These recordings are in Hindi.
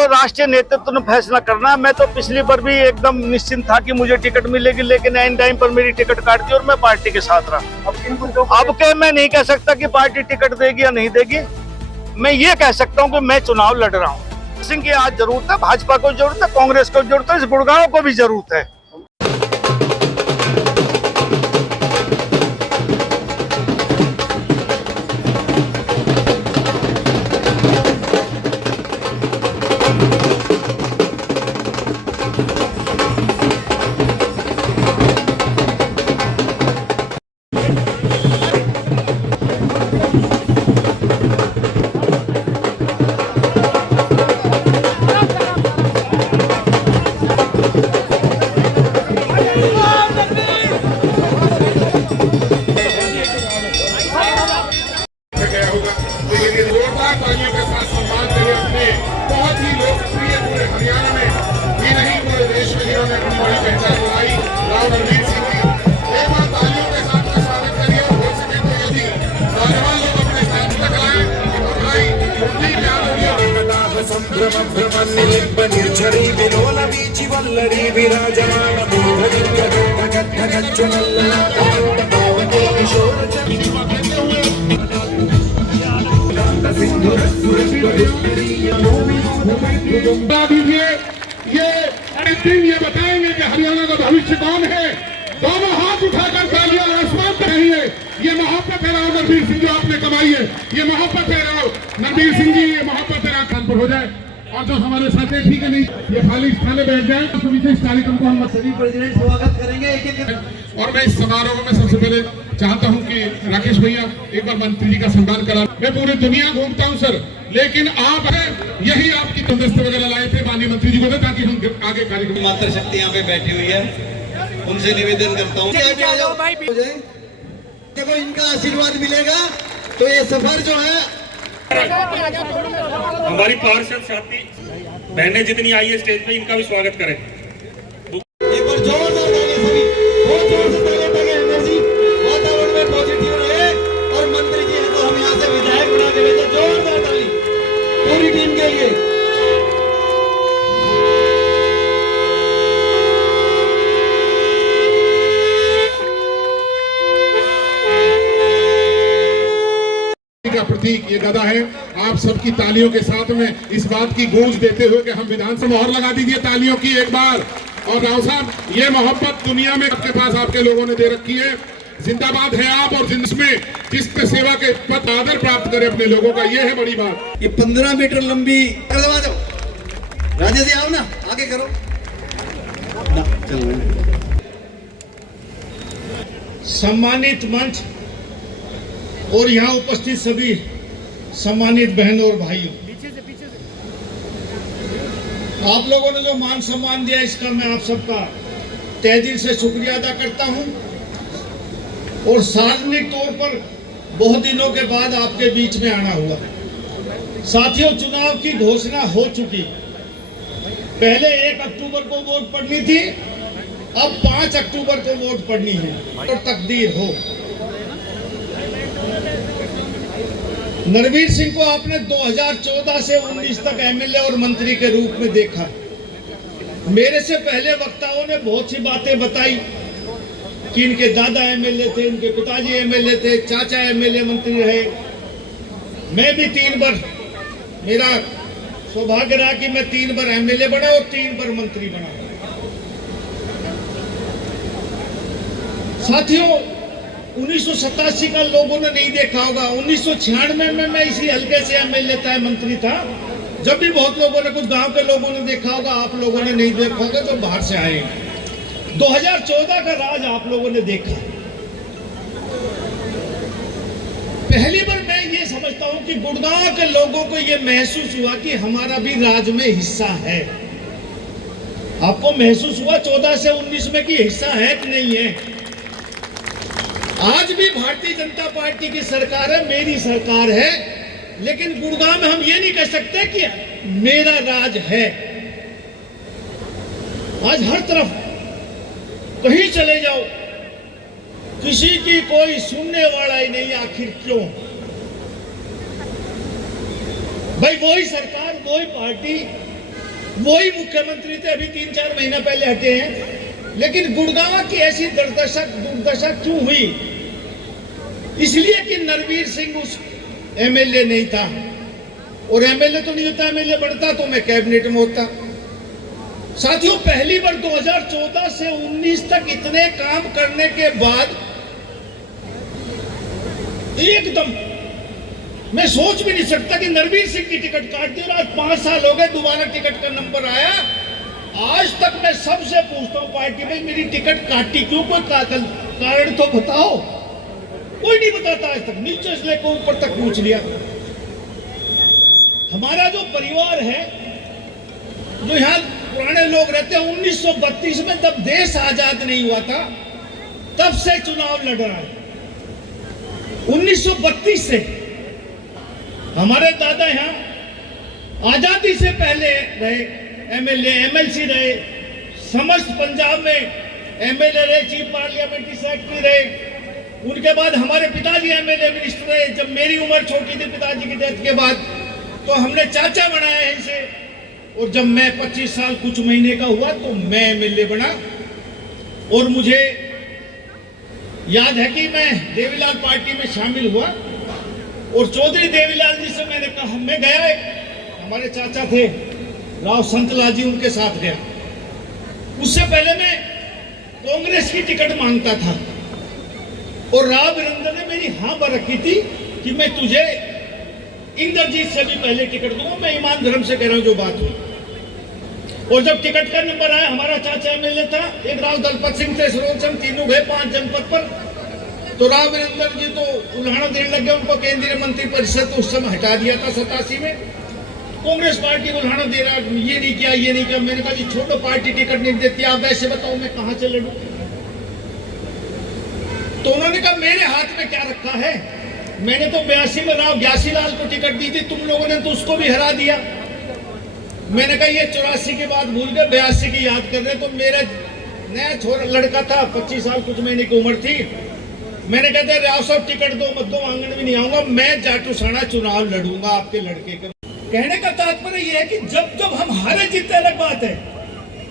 तो राष्ट्रीय नेतृत्व ने फैसला करना। मैं तो पिछली बार भी एकदम निश्चिंत था कि मुझे टिकट मिलेगी, लेकिन एंड टाइम पर मेरी टिकट काट दी और मैं पार्टी के साथ रहा। अब के मैं नहीं कह सकता कि पार्टी टिकट देगी या नहीं देगी। मैं ये कह सकता हूँ कि मैं चुनाव लड़ रहा हूँ। सिंह की आज जरूरत है, भाजपा को जरूरत है, कांग्रेस को जरूरत है, इस गुड़गांव को भी जरूरत है। ये बताएंगे कि हरियाणा का भविष्य कौन है। दोनों हाथ उठाकर तालियां आसमान पर रहिए। ये मोहब्बत है राव नरवीर सिंह जो आपने कमाई है, ये मोहब्बत है राव नरवीर सिंह जी, ये मोहब्बत है कानपुर हो जाए। और जो हमारे साथ है ठीक है, नहीं ये खाली स्थान बैठ जाए तो विशेष कार्यक्रम को हम सभी प्रेसिडेंट स्वागत करेंगे एक एक। और मैं इस समारोह में सबसे पहले चाहता हूं कि राकेश भैया एक बार मंत्री जी का सम्मान करा। मैं पूरी दुनिया घूमता हूं सर, लेकिन आप है यही आपकी गुलदस्ते वगैरह लाए थे माननीय मंत्री जी को, ताकि हम आगे कार्यक्रम। मातृ शक्ति यहाँ पे बैठी हुई है, उनसे निवेदन करता हूँ देखो इनका आशीर्वाद मिलेगा तो ये सफर जो है। हमारी पार्षद साथी बहनें जितनी आई है स्टेज पे, इनका भी स्वागत करें। एक बार जोरदार ताली सभी, बहुत जोर से ताली ताकि एनर्जी वातावरण में पॉजिटिव रहे। और मंत्री जी हैं तो हम यहाँ से विधायक बना के भेजे। जोरदार ताली पूरी टीम के लिए। का प्रतीक ये गदा है। आप सबकी तालियों के साथ में इस बात की गूंज देते हुए कि हम विधानसभा मोहर लगा दीजिए तालियों की एक बार। और राव साहब ये मोहब्बत दुनिया में आपके पास आपके लोगों ने दे रखी है। जिंदाबाद है आप, और जिसमें जिस पे सेवा के पद आदर प्राप्त करे अपने लोगों का, ये है बड़ी बात। ये 15 मीटर लंबी राजेश जी आओ ना, आगे करो ना, चलो। सम्मानित मंच और यहाँ उपस्थित सभी सम्मानित बहनों और भाइयों, आप लोगों ने जो मान सम्मान दिया इसका मैं आप सबका तहे दिल से शुक्रिया अदा करता हूं। और सार्वजनिक तौर पर बहुत दिनों के बाद आपके बीच में आना हुआ। साथियों, चुनाव की घोषणा हो चुकी। पहले 1 अक्टूबर को वोट पड़नी थी, अब 5 अक्टूबर को वोट पड़नी है। और तकदीर हो, नरवीर सिंह को आपने 2014 से 19 तक एमएलए और मंत्री के रूप में देखा। मेरे से पहले वक्ताओं ने बहुत सी बातें बताई कि इनके दादा एमएलए थे, इनके पिताजी एमएलए थे, चाचा एमएलए मंत्री रहे। मैं भी 3 बार, मेरा सौभाग्य रहा कि मैं 3 बार एमएलए बना और 3 बार मंत्री बना। साथियों, 1987 का लोगों ने नहीं देखा होगा। 1996 में मैं इसी हल्के से एमएलए था, मंत्री था। जब भी बहुत लोगों ने, कुछ गांव के लोगों ने देखा होगा, आप लोगों ने नहीं देखा होगा जो बाहर से आए। 2014 का राज आप लोगों ने देखा। पहली बार मैं ये समझता हूं कि गुड़गांव के लोगों को ये महसूस हुआ कि हमारा भी राज में हिस्सा है। आपको महसूस हुआ 14 से 19 में कि हिस्सा है कि नहीं है? आज भी भारतीय जनता पार्टी की सरकार है, मेरी सरकार है, लेकिन गुड़गांव में हम ये नहीं कह सकते कि मेरा राज है। आज हर तरफ कहीं चले जाओ, किसी की कोई सुनने वाला ही नहीं। आखिर क्यों? भाई वही सरकार, वही पार्टी वही मुख्यमंत्री थे, अभी 3-4 महीना पहले हटे हैं। लेकिन गुड़गांव की ऐसी दुर्दशा क्यों हुई? इसलिए कि नरवीर सिंह उस एमएलए नहीं था, और एमएलए तो नहीं होता, एमएलए बनता तो मैं कैबिनेट में होता। साथियों, पहली बार 2014 से 19 तक इतने काम करने के बाद एकदम मैं सोच भी नहीं सकता कि नरवीर सिंह की टिकट काट दी, और आज 5 साल हो गए, दोबारा टिकट का नंबर आया। आज तक मैं सबसे पूछता हूं पार्टी में, मेरी टिकट काटी क्यों? कोई कारण तो बताओ। कोई नहीं बताता आज तक, नीचे से लेकर ऊपर तक पूछ लिया। हमारा जो परिवार है, जो यहाँ पुराने लोग रहते हैं, 1932 में तब देश आजाद नहीं हुआ था, तब से चुनाव लड़ रहा है। 1932 से हमारे दादा यहाँ आजादी से पहले रहे, एमएलए एमएलसी रहे, समस्त पंजाब में एमएलए रहे, चीफ पार्लियामेंट्री सेक्रेटरी रहे। उनके बाद हमारे पिताजी एमएलए मिनिस्टर रहे। जब मेरी उम्र छोटी थी पिताजी की डेथ के बाद, तो हमने चाचा बनाया है इसे, और जब मैं 25 साल कुछ महीने का हुआ तो मैं एमएलए बना। और मुझे याद है कि मैं देवीलाल पार्टी में शामिल हुआ, और चौधरी देवीलाल जी से मैंने कहा, मैं गया, हमारे चाचा थे राव संतलाल जी, उनके साथ गया। उससे पहले मैं कांग्रेस की टिकट मांगता था, और राव वीरेंद्र ने मेरी हाँ पर रखी थी कि मैं तुझे इंद्रजीत से भी पहले टिकट दूंगा। मैं ईमान धर्म से कह रहा हूं जो बात हुई। और जब टिकट का नंबर आया, हमारा चाचा एमएलए था, एक राव दलपत सिंह थे, सरोज, तीनों गए 5 जनपद पर। तो राव वीरेंद्र जी तो उल्हाड़ा देने लगे, उनको केंद्रीय मंत्री परिषद उस समय हटा दिया था 87 में। कांग्रेस पार्टी उल्हाड़ा दे रहा, ये नहीं किया, ये नहीं किया। मैंने कहा जी छोड़ो, पार्टी टिकट नहीं देती, आप ऐसे बताओ मैं कहां से लड़ूं? तो उन्होंने कहा मेरे हाथ में क्या रखा है, मैंने तो 82 में राव ग्यासीलाल को टिकट दी थी, तुम लोगों ने तो उसको भी हरा दिया। मैंने कहा ये 84 की बात भूल गए, 82 की याद कर रहे। तो मेरा नया छोरा लड़का था, 25 साल कुछ महीने की उम्र थी। मैंने कहते राव साहब टिकट दो मत दो, आंगन भी नहीं आऊंगा, मैं जाटूसाना चुनाव लड़ूंगा आपके लड़के का। कहने का तात्पर्य यह है कि जब हम हारे जीतते अलग बात है,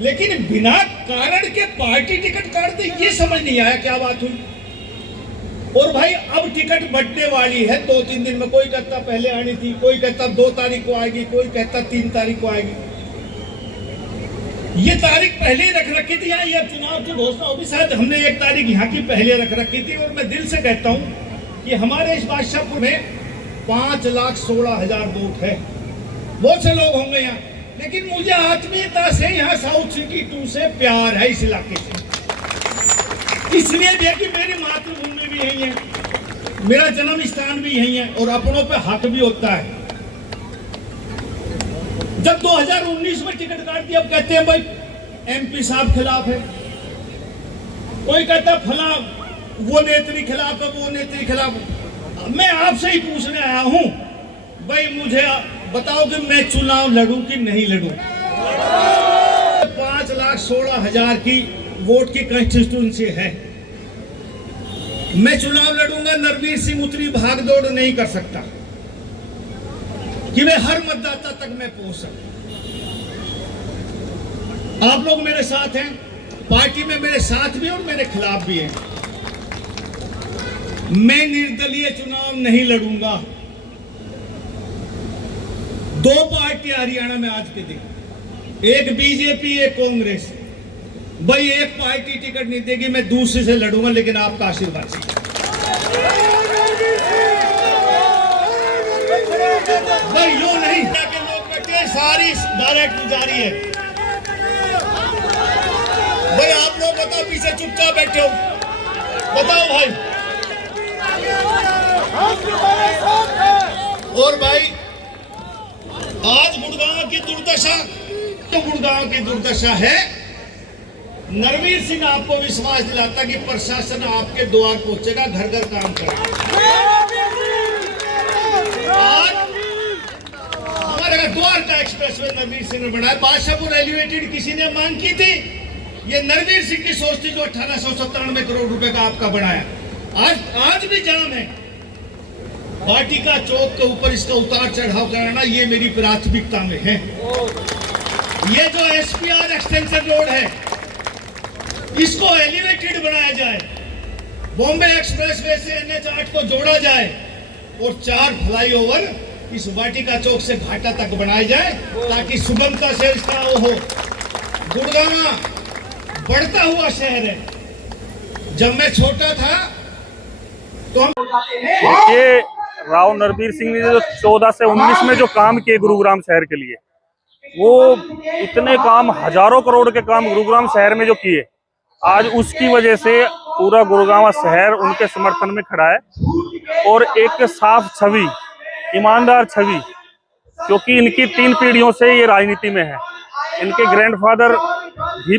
लेकिन बिना कारण के पार्टी टिकट काट दे, ये समझ नहीं आया क्या बात हुई। और भाई अब टिकट बढ़ने वाली है 2-3 दिन में। कोई कहता पहले आनी थी, कोई कहता 2 तारीख को आएगी, कोई कहता 3 तारीख को आएगी। ये तारीख पहले ही रख रखी थी, यहाँ यह चुनाव की घोषणा होगी, शायद हमने 1 तारीख यहाँ की पहले रख रखी थी। और मैं दिल से कहता हूँ कि हमारे इस बादशाहपुर में 5,16,000 वोट है। बहुत से लोग होंगे यहाँ, लेकिन मुझे आत्मीयता से यहाँ साउथ सिटी 2 से प्यार है, इस इलाके से। इसलिए भी है कि मेरी मातृभूमि भी यही है, मेरा जन्म स्थान भी यही है, और अपनों पे हक भी होता है। जब 2019 में टिकट काट दिया, अब कहते हैं भाई एमपी साहब खिलाफ है, कोई कहता फला वो नेत्री खिलाफ है, वो नेत्री खिलाफ है। मैं आपसे ही पूछने आया हूं, भाई मुझे बताओ कि मैं चुनाव लड़ूं कि नहीं लड़ूं? 5,16,000 की वोट की कंस्टिट्यूंसी है, मैं चुनाव लड़ूंगा। नरवीर सिंह उतनी भागदौड़ नहीं कर सकता कि मैं हर मतदाता तक मैं पहुंच सकूं। आप लोग मेरे साथ हैं, पार्टी में मेरे साथ भी और मेरे खिलाफ भी हैं। मैं निर्दलीय चुनाव नहीं लड़ूंगा। 2 पार्टी हरियाणा में आज के दिन, एक बीजेपी एक कांग्रेस। भाई एक पार्टी टिकट नहीं देगी, मैं दूसरे से लड़ूंगा, लेकिन आपका आशीर्वाद चाहिए। भाई यूं नहीं कि लोग बैठे, सारी डायरेक्ट जारी है। भाई आप लोग बताओ, पीछे चुपचाप बैठे हो, बताओ भाई। और भाई आज गुड़गांव की दुर्दशा, तो गुड़गांव की दुर्दशा है। नरवीर सिंह आपको विश्वास दिलाता कि प्रशासन आपके द्वार पहुंचेगा, घर घर काम करेगा। आज हमारे द्वारका एक्सप्रेसवे नरवीर सिंह ने बनाया। बादशाहपुर एलिवेटेड किसी ने मांग की थी, ये नरवीर सिंह की सोच थी, जो 1897 करोड़ रुपए का आपका बनाया। आज भी जाम है। पार्टी का चौक के ऊपर इसका उतार चढ़ाव कराना, ये मेरी प्राथमिकता में है। ये जो एसपीआर एक्सटेंशन रोड है, इसको एलिवेटेड बनाया जाए, बॉम्बे एक्सप्रेसवे से NH8 को जोड़ा जाए और 4 फ्लाईओवर इस वाटिका चौक से घाटा तक बनाए जाए, ताकि सुगमता से इसका वो हो। गुड़गांव बढ़ता हुआ शहर है। जब मैं छोटा था तो हम देखिए, राव नरबीर सिंह ने जो 14 से 19 में जो काम किए गुरुग्राम शहर के लिए, वो इतने काम, हजारों करोड़ के काम गुरुग्राम शहर में जो किए, आज उसकी वजह से पूरा गुरुग्राम शहर उनके समर्थन में खड़ा है। और एक साफ छवि, ईमानदार छवि, क्योंकि इनकी 3 पीढ़ियों से ये राजनीति में है। इनके ग्रैंडफादर भी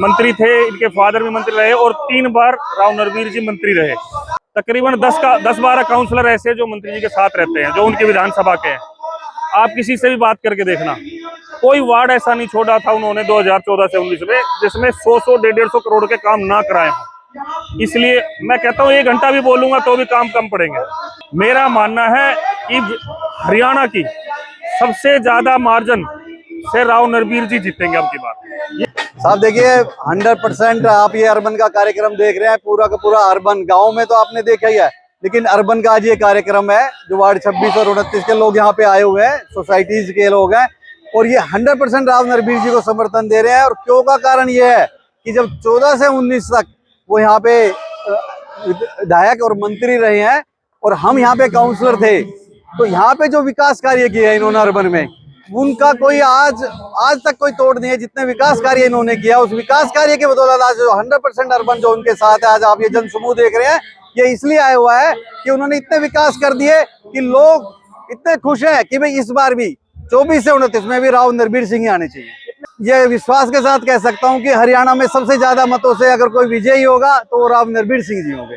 मंत्री थे, इनके फादर भी मंत्री रहे और 3 बार राव नरबीर जी मंत्री रहे। तकरीबन 10-12 काउंसलर ऐसे जो मंत्री जी के साथ रहते हैं, जो उनकी विधानसभा के हैं। आप किसी से भी बात करके देखना, कोई वार्ड ऐसा नहीं छोड़ा था उन्होंने 2014 से 19 में जिसमें 100-150 करोड़ के काम ना कराए हों। इसलिए मैं कहता हूँ 1 घंटा भी बोलूंगा तो भी काम कम पड़ेंगे। मेरा मानना है कि हरियाणा की सबसे ज्यादा मार्जिन से राव नरबीर जी जीतेंगे अब की बार। साहब देखिए, 100% आप ये अर्बन का कार्यक्रम देख रहे हैं, पूरा का पूरा अर्बन। गांव में तो आपने देखा ही है, लेकिन अर्बन का आज ये कार्यक्रम है जो वार्ड 26 और 29 के लोग यहाँ पे आए हुए हैं, सोसाइटीज के लोग हैं, और ये 100% राव नरबीर जी को समर्थन दे रहे हैं। और क्यों का कारण ये है कि जब 14 से 19 तक वो यहाँ पे विधायक और मंत्री रहे हैं और हम यहाँ पे काउंसलर थे, तो यहाँ पे जो विकास कार्य किए हैं इन्होंने अर्बन में, उनका कोई आज तक कोई तोड़ नहीं है। जितने विकास कार्य इन्होंने किया, उस विकास कार्य के बदौलत आज जो 100% अर्बन जो उनके साथ है, आज आप ये जन समूह देख रहे हैं, ये इसलिए आया हुआ है कि उन्होंने इतने विकास कर दिए कि लोग इतने खुश हैं कि भाई इस बार भी 24 से 29 में भी राव नरबीर सिंह ही आने चाहिए। ये विश्वास के साथ कह सकता हूँ कि हरियाणा में सबसे ज्यादा मतों से अगर कोई विजयी होगा तो राव नरबीर सिंह जी होंगे।